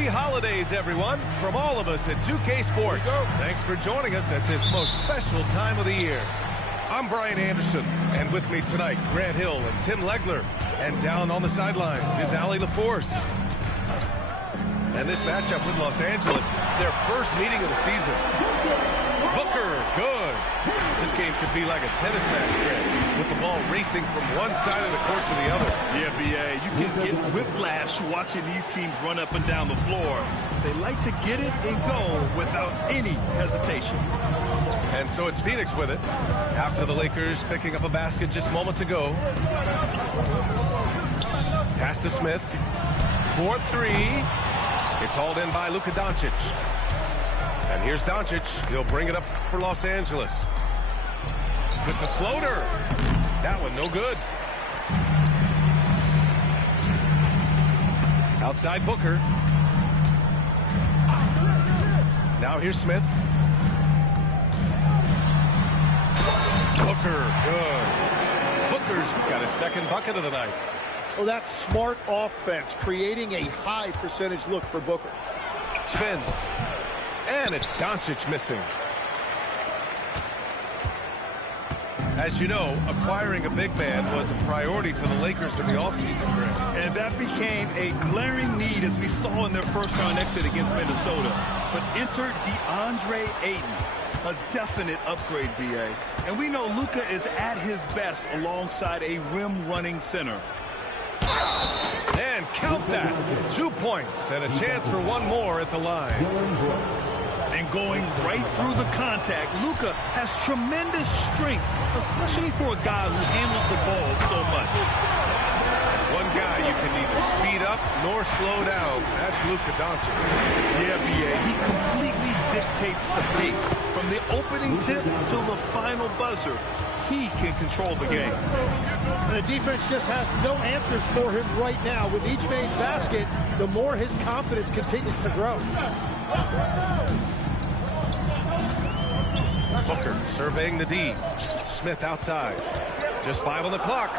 Happy holidays, everyone, from all of us at 2K Sports. Thanks for joining us at this most special time of the year. I'm Brian Anderson, and with me tonight, Grant Hill and Tim Legler. And down on the sidelines is Allie LaForce. And this matchup with Los Angeles, their first meeting of the season. Booker, good. This game could be like a tennis match, Grant, with the ball racing from one side of the court to the other. Yeah, B.A., you can get whiplash watching these teams run up and down the floor. They like to get it and go without any hesitation. And so it's Phoenix with it, after the Lakers picking up a basket just moments ago. Pass to Smith. 4-3. It's hauled in by Luka Doncic. And here's Doncic. He'll bring it up for Los Angeles. With the floater. That one no good. Outside Booker. Now here's Smith. Booker, good. Booker's got his second bucket of the night. Well, that's smart offense, creating a high percentage look for Booker. Spins. And it's Doncic missing. As you know, acquiring a big man was a priority for the Lakers in the offseason, Grant. And that became a glaring need as we saw in their first-round exit against Minnesota. But enter DeAndre Ayton, a definite upgrade, B.A. And we know Luka is at his best alongside a rim-running center. And count that. 2 points and a chance for one more at the line. And going right through the contact, Luka has tremendous strength, especially for a guy who handles the ball so much. One guy you can neither speed up nor slow down. That's Luka Doncic. Yeah, B.A., he completely dictates the pace. From the opening tip till the final buzzer, he can control the game. And the defense just has no answers for him right now. With each made basket, the more his confidence continues to grow. Booker surveying the D. Smith outside. Just 5 on the clock.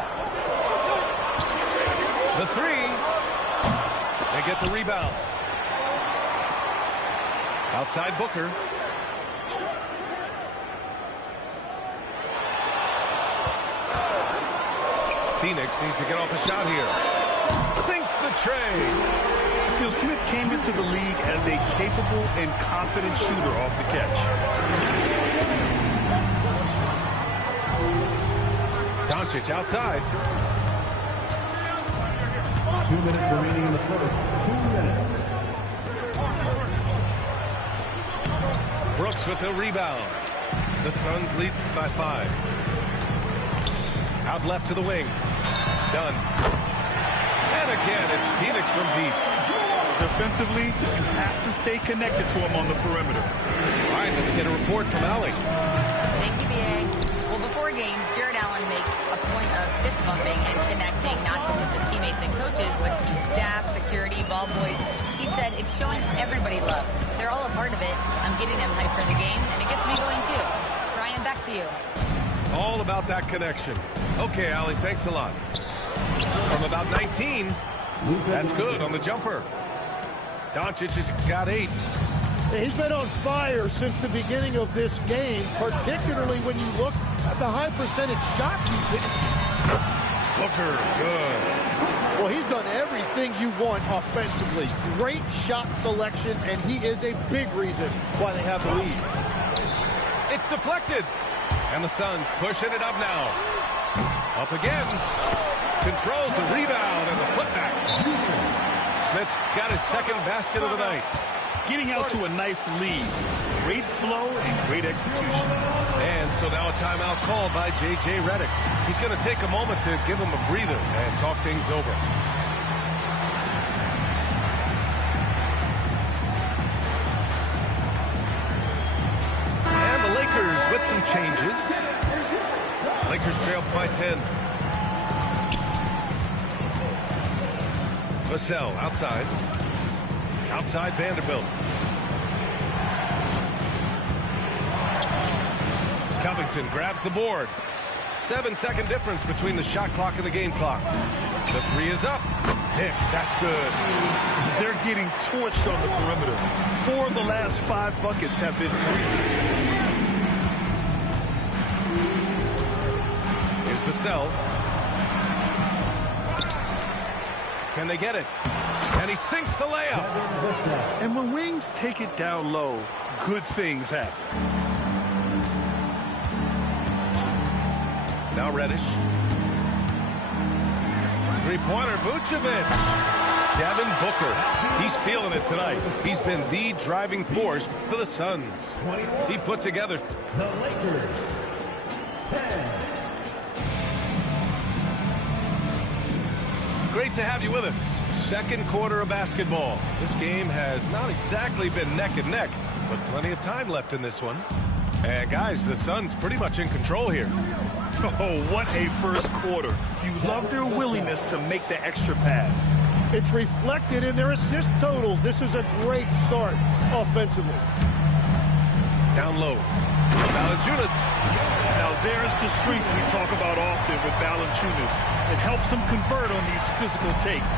The 3. They get the rebound. Outside Booker. Phoenix needs to get off a shot here. Sinks the tray. Phil Smith came into the league as a capable and confident shooter off the catch. Doncic outside. 2 minutes remaining in the first. 2 minutes. Brooks with the rebound. The Suns lead by 5. Out left to the wing. Done. And again, it's Phoenix from deep. Defensively, you have to stay connected to him on the perimeter. All right, let's get a report from Allie. Thank you, B.A. Well, before games, Jared Allen makes a point of fist bumping and connecting, not just with the teammates and coaches, but team staff, security, ball boys. He said it's showing everybody love. They're all a part of it. I'm getting them hyped for the game, and it gets me going too. Brian, back to you. All about that connection. Okay, Allie, thanks a lot. From about 19, that's good on the jumper. Doncic has got 8. He's been on fire since the beginning of this game, particularly when you look at the high percentage shots he's been. Booker, good. Well, he's done everything you want offensively. Great shot selection, and he is a big reason why they have the lead. It's deflected. And the Suns pushing it up now. Up again. Controls the rebound and the putback. Smith's got his second basket of the night. Getting out to a nice lead. Great flow and great execution. And so now a timeout called by J.J. Redick. He's going to take a moment to give him a breather and talk things over. And the Lakers with some changes. Lakers trail by 10. Vassell outside. Outside Vanderbilt. Covington grabs the board. 7-second difference between the shot clock and the game clock. The 3 is up. Dick, that's good. They're getting torched on the perimeter. 4 of the last 5 buckets have been threes. Here's Vassell. Can they get it? And he sinks the layup. And when Wings take it down low, good things happen. Now Reddish. Three-pointer, Vucevic. Devin Booker. He's feeling it tonight. He's been the driving force for the Suns. He put together. The Lakers, 10. Great to have you with us. Second quarter of basketball. This game has not exactly been neck and neck, but plenty of time left in this one. And guys, the Suns pretty much in control here. Oh, what a first quarter. You love their willingness to make the extra pass. It's reflected in their assist totals. This is a great start offensively. Down low. Valanciunas. Now there's the strength we talk about often with Valanciunas. It helps him convert on these physical takes.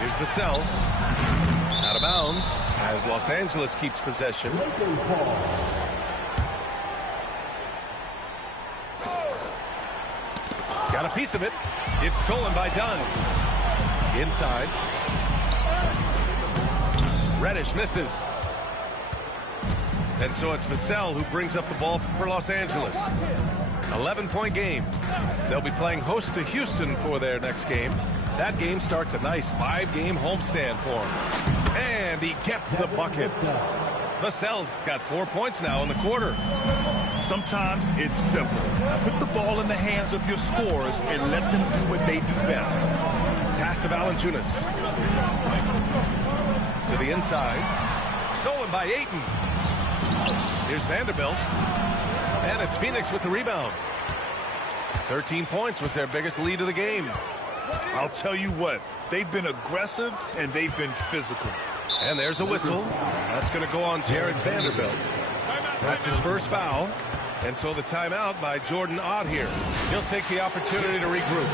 Here's Vassell. Out of bounds as Los Angeles keeps possession. Got a piece of it. It's stolen by Dunn. Inside. Reddish misses. And so it's Vassell who brings up the ball for Los Angeles. 11-point game. They'll be playing host to Houston for their next game. That game starts a nice 5-game homestand for him. And he gets the bucket. Vassell's got 4 points now in the quarter. Sometimes it's simple. Put the ball in the hands of your scorers and let them do what they do best. Pass to Valanciunas. To the inside. Stolen by Ayton. Here's Vanderbilt. And it's Phoenix with the rebound. 13 points was their biggest lead of the game. I'll tell you what, they've been aggressive and they've been physical. And there's a whistle. That's going to go on Jared Vanderbilt. That's his first foul. And so the timeout by Jordan Ott here. He'll take the opportunity to regroup.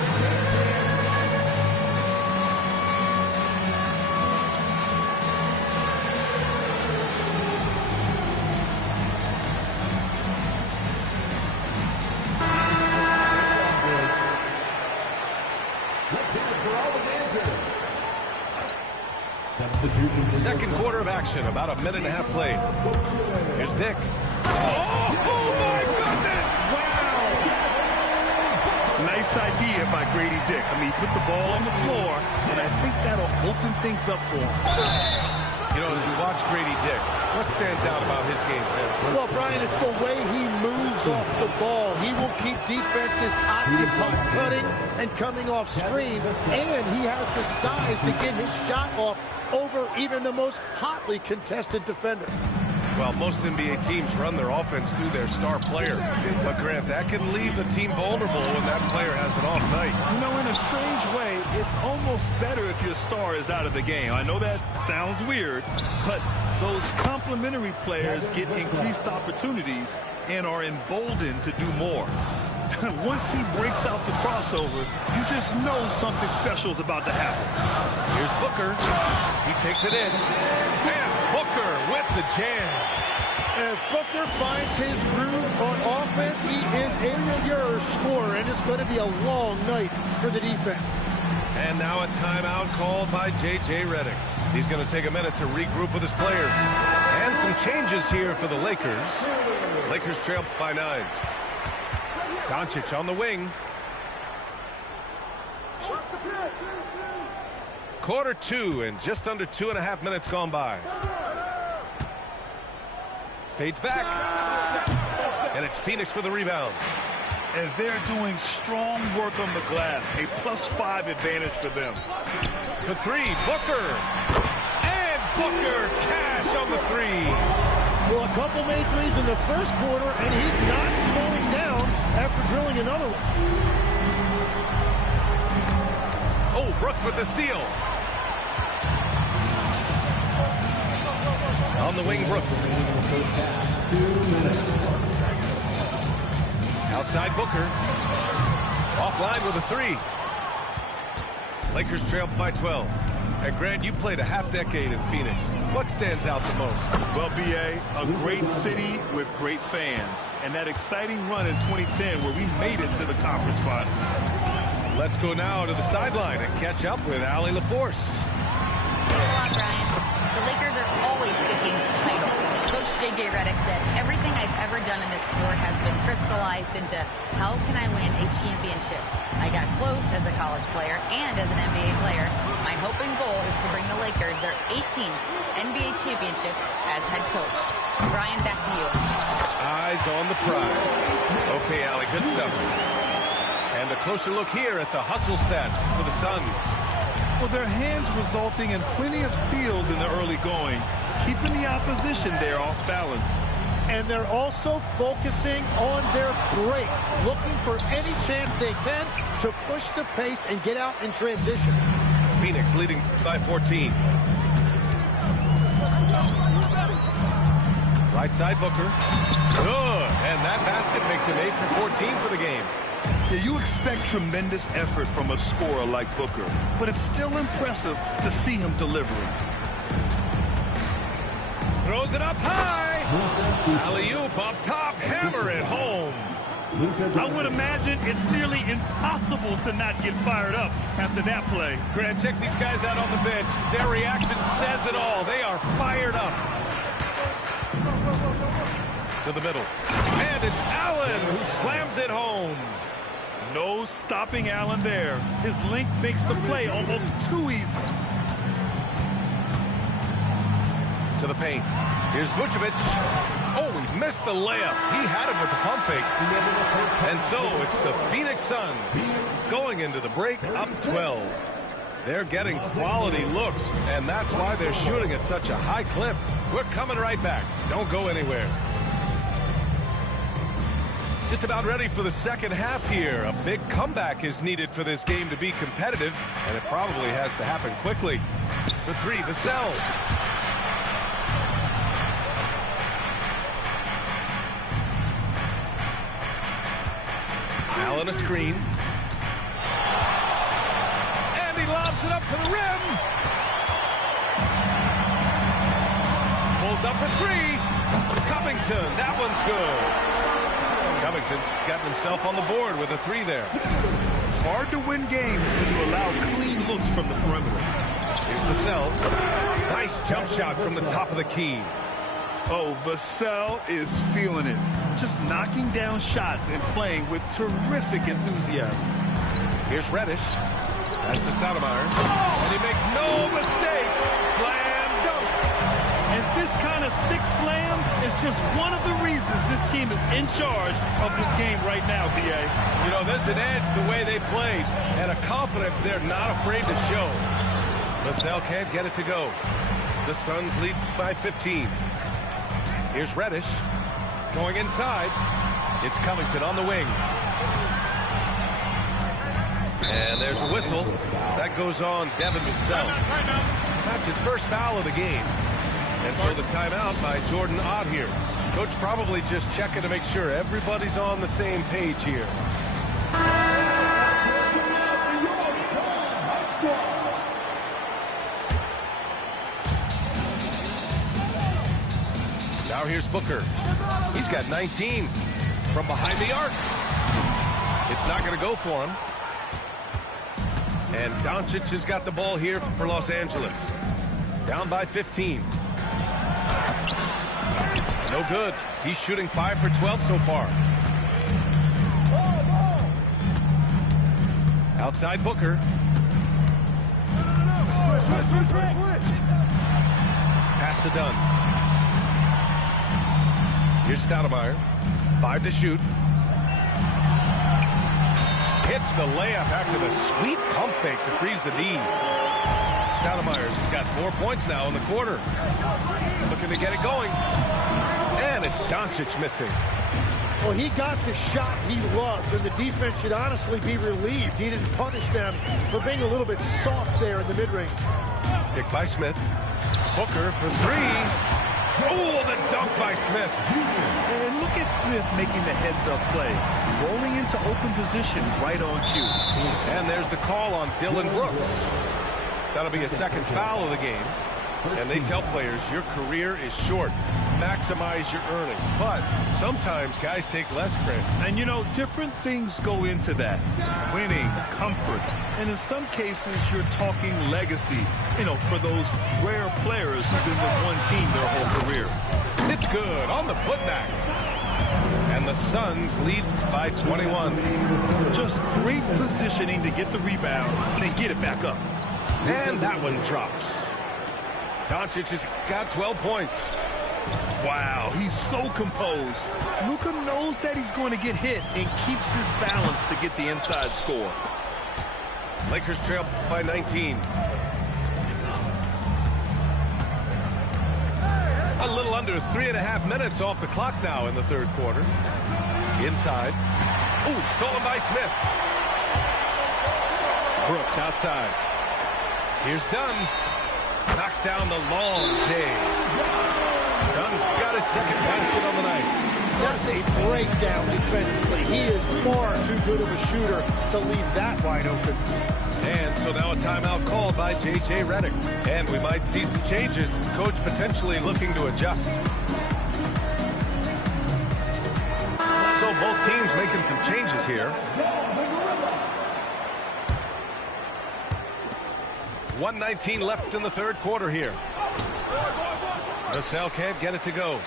Second quarter of action, about a minute and a half played. Here's Dick. Oh my goodness! Wow! Nice idea by Grady Dick. I mean, he put the ball on the floor, and I think that'll open things up for him. You know, as we watch Grady Dick, what stands out about his game, Tim? Well, Brian, it's the way he moves off the ball. He will keep defenses occupied, cutting and coming off screens, and he has the size to get his shot off over even the most hotly contested defender. Well, most NBA teams run their offense through their star player. But, Grant, that can leave the team vulnerable when that player has an off night. You know, in a strange way, it's almost better if your star is out of the game. I know that sounds weird, but those complementary players get increased opportunities and are emboldened to do more. Once he breaks out the crossover, you just know something special is about to happen. Here's Booker. He takes it in. And Booker with the jam. As Booker finds his groove on offense, he is a real scorer, and it's going to be a long night for the defense. And now a timeout called by J.J. Redick. He's going to take a minute to regroup with his players. And some changes here for the Lakers. Lakers trail by 9. Doncic on the wing. Quarter 2 and just under 2.5 minutes gone by. Fades back. And it's Phoenix for the rebound. And they're doing strong work on the glass. A +5 advantage for them. For 3, Booker. And Booker cash on the 3. Well, a couple made threes in the first quarter, and he's not slowing down after drilling another one. Oh, Brooks with the steal. On the wing, Brooks. Outside Booker. Offline with a 3. Lakers trail by 12. And Grant, you played a half-decade in Phoenix. What stands out the most? Well, B.A., a great city with great fans. And that exciting run in 2010 where we made it to the conference final. Let's go now to the sideline and catch up with Allie LaForce. Thanks a lot, Brian. The Lakers are always thinking title. Coach J.J. Redick said, everything I've ever done in this sport has been crystallized into how can I win a championship. I got close as a college player and as an NBA player. My hope and goal is to bring the Lakers their 18th NBA championship as head coach. Brian, back to you. Eyes on the prize. Okay, Allie, good stuff. And a closer look here at the hustle stats for the Suns. Well, their hands resulting in plenty of steals in the early going, keeping the opposition there off balance. And they're also focusing on their break, looking for any chance they can to push the pace and get out in transition. Phoenix leading by 14. Right side, Booker. Good. And that basket makes him 8 for 14 for the game. Yeah, you expect tremendous effort from a scorer like Booker, but it's still impressive to see him delivering. Throws it up high. Alley-oop up top, hammer it home. I would imagine it's nearly impossible to not get fired up after that play. Grant, check these guys out on the bench. Their reaction says it all. They are fired up. To the middle. And it's Allen who slams it home. No stopping Allen there. His length makes the play almost too easy. To the paint. Here's Vucevic. Oh, he missed the layup. He had him with the pump fake. And so it's the Phoenix Suns going into the break up 12. They're getting quality looks, and that's why they're shooting at such a high clip. We're coming right back. Don't go anywhere. Just about ready for the second half here. A big comeback is needed for this game to be competitive, and it probably has to happen quickly. For three, Vassell. Allen a screen. And he lobs it up to the rim. Pulls up for three. Covington, that one's good. Covington's got himself on the board with a three there. Hard to win games when you allow clean looks from the perimeter. Here's Vassell. Nice jump shot from the top of the key. Oh, Vassell is feeling it. Just knocking down shots and playing with terrific enthusiasm. Here's Reddish. That's to Stoudemire. And he makes no mistake. Slam dunk. And this kind of sick slam is just one of the reasons this team is in charge of this game right now, B.A. You know, there's an edge the way they played and a confidence they're not afraid to show. Vassell can't get it to go. The Suns lead by 15. Here's Reddish going inside. It's Covington on the wing. And there's a whistle. That goes on Devin Vassell. That's his first foul of the game. And so the timeout by Jordan Ott here. Coach probably just checking to make sure everybody's on the same page here. Now here's Booker. He's got 19 from behind the arc. It's not going to go for him. And Doncic has got the ball here for Los Angeles. Down by 15. No good. He's shooting 5 for 12 so far. Outside Booker. Pass to Dunn. Here's Stoudemire. 5 to shoot. Hits the layup after the sweet pump fake to freeze the D. Stoudemire's got 4 points now in the quarter. Looking to get it going. And it's Doncic missing. Well, he got the shot he loves, and the defense should honestly be relieved. He didn't punish them for being a little bit soft there in the mid-range. Pick by Smith. Booker for three. Oh, the dunk by Smith. And look at Smith making the heads-up play, rolling into open position right on cue. And there's the call on Dylan Brooks. That'll be a second foul of the game. And they tell players, your career is short. Maximize your earnings. But sometimes guys take less credit. And, you know, different things go into that. Winning, comfort, and in some cases, you're talking legacy, you know, for those rare players who've been with one team their whole career. It's good on the putback. And the Suns lead by 21. Just great positioning to get the rebound and get it back up. And that one drops. Doncic has got 12 points. Wow, he's so composed. Luka knows that he's going to get hit and keeps his balance to get the inside score. Lakers trail by 19. A little under 3.5 minutes off the clock now in the third quarter. Inside. Ooh, stolen by Smith. Brooks outside. Here's Dunn. Knocks down the long J. Dunn's got his second basket on the night. That's a breakdown defensively. He is far too good of a shooter to leave that wide open. And so now a timeout called by J.J. Redick. And we might see some changes. Coach potentially looking to adjust. So both teams making some changes here. 1:19 left in the third quarter here. Vassell can't get it to go.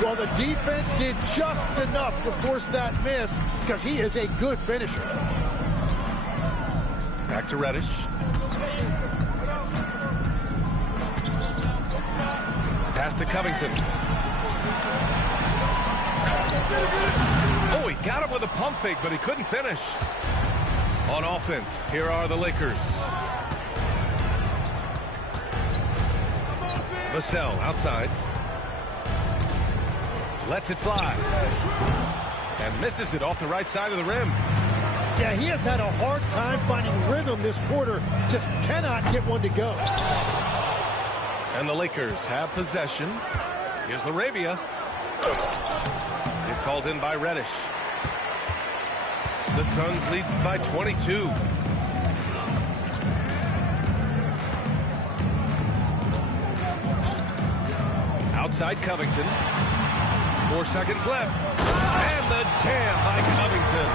Well, the defense did just enough to force that miss because he is a good finisher. Back to Reddish. Pass to Covington. Oh, he got him with a pump fake, but he couldn't finish. On offense, here are the Lakers. Vassell outside. Lets it fly. And misses it off the right side of the rim. Yeah, he has had a hard time finding rhythm this quarter. Just cannot get one to go. And the Lakers have possession. Here's Laravia. It's hauled in by Reddish. The Suns lead by 22. Outside Covington. 4 seconds left. And the jam by Covington.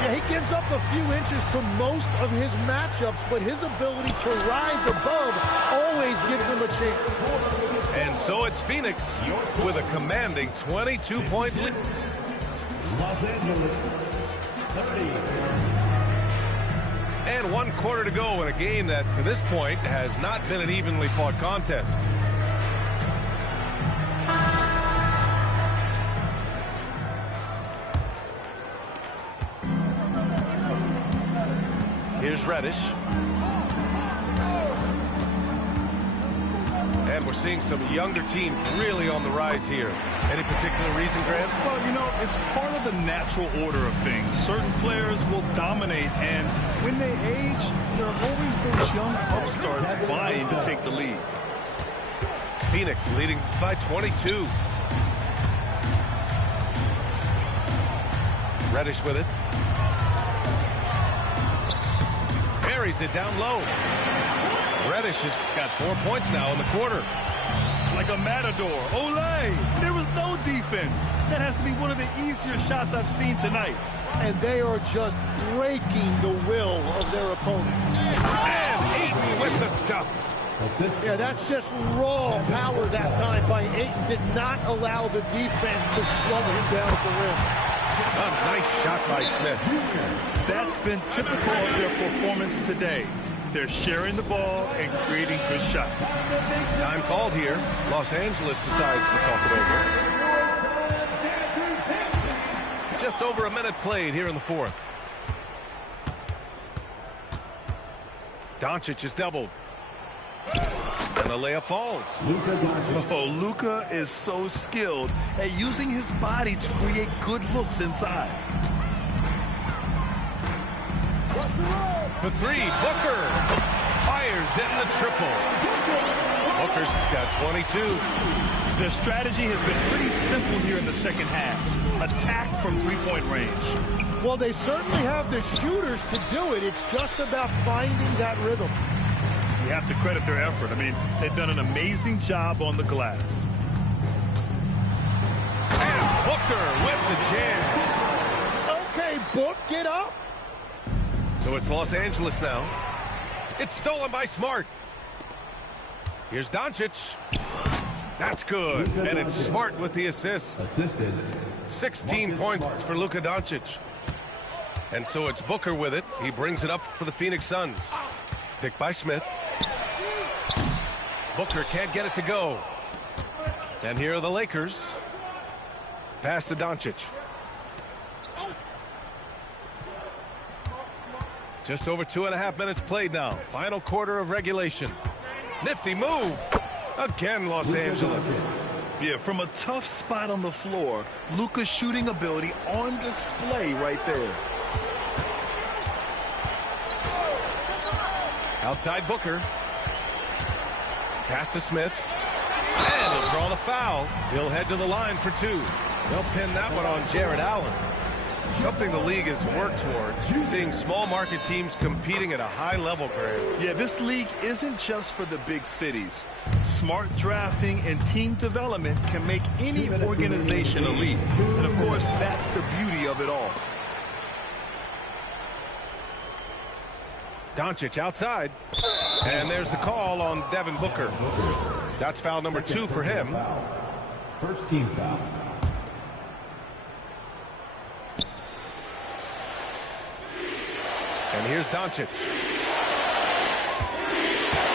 Yeah, he gives up a few inches to most of his matchups, but his ability to rise above always gives him a chance. And so it's Phoenix with a commanding 22-point lead. Los Angeles, 30. And 1 quarter to go in a game that, to this point, has not been an evenly fought contest. Here's Reddish. And we're seeing some younger teams really on the rise here. Any particular reason, Grant? Well, you know, it's part of the natural order of things. Certain players will dominate, and when they age, there are always those young upstarts vying to take the lead. Phoenix leading by 22. Reddish with it. Buries it down low. Reddish has got 4 points now in the quarter. Like a matador. Olay! There was no defense. That has to be one of the easier shots I've seen tonight. And they are just breaking the will of their opponent. And Ayton with the stuff. Yeah, that's just raw power that time by Ayton. Did not allow the defense to slow him down at the rim. A nice shot by Smith. That's been typical of their performance today. They're sharing the ball and creating good shots. Time called here. Los Angeles decides to talk it over. Just over a minute played here in the fourth. Doncic is doubled. And the layup falls. Oh, Luka is so skilled at using his body to create good looks inside. For three, Booker fires in the triple. Booker's got 22. Their strategy has been pretty simple here in the second half. Attack from three-point range. Well, they certainly have the shooters to do it. It's just about finding that rhythm. You have to credit their effort. I mean, they've done an amazing job on the glass. And Booker with the jam. Okay, Book, get up. So it's Los Angeles now. It's stolen by Smart. Here's Doncic. That's good. And it's Smart with the assist. Assisted. 16 points for Luka Doncic. And so it's Booker with it. He brings it up for the Phoenix Suns. Picked by Smith. Booker can't get it to go. And here are the Lakers. Pass to Doncic. Just over 2.5 minutes played now. Final quarter of regulation. Nifty move. Again, Los Angeles. Yeah, from a tough spot on the floor, Luka's shooting ability on display right there. Outside Booker. Pass to Smith. And he'll draw the foul. He'll head to the line for two. They'll pin that one on Jared Allen. Something the league has worked towards, seeing small market teams competing at a high level, Graham. Yeah, this league isn't just for the big cities. Smart drafting and team development can make any organization elite. And of course, that's the beauty of it all. Doncic outside. And there's the call on Devin Booker. That's foul number 2 for him. First team foul. And here's Doncic.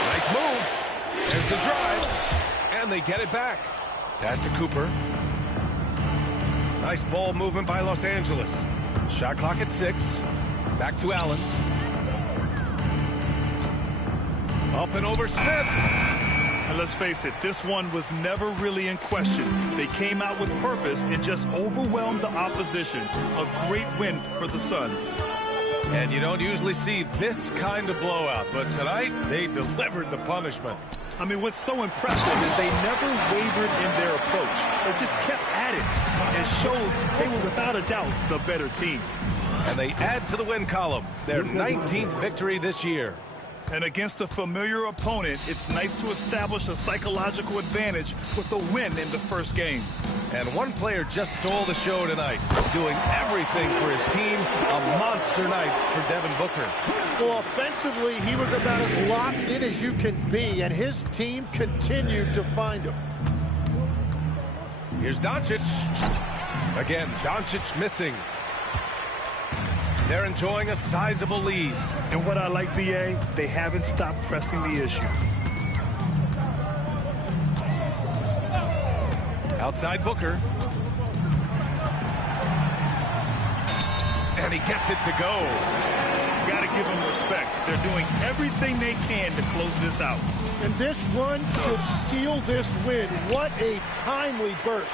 Nice move. There's the drive. And they get it back. Pass to Cooper. Nice ball movement by Los Angeles. Shot clock at 6. Back to Allen. Up and over Smith. And let's face it, this one was never really in question. They came out with purpose and just overwhelmed the opposition. A great win for the Suns. And you don't usually see this kind of blowout, but tonight they delivered the punishment. I mean, what's so impressive is they never wavered in their approach. They just kept at it and showed they were without a doubt the better team. And they add to the win column, their 19th victory this year. And against a familiar opponent, it's nice to establish a psychological advantage with a win in the first game. And one player just stole the show tonight, doing everything for his team. A monster night for Devin Booker. Well, offensively, he was about as locked in as you can be, and his team continued to find him. Here's Doncic. Again, Doncic missing. They're enjoying a sizable lead. And what I like, B.A., they haven't stopped pressing the issue. Outside Booker. And he gets it to go. Got to give them respect. They're doing everything they can to close this out. And this run should seal this win. What a timely burst.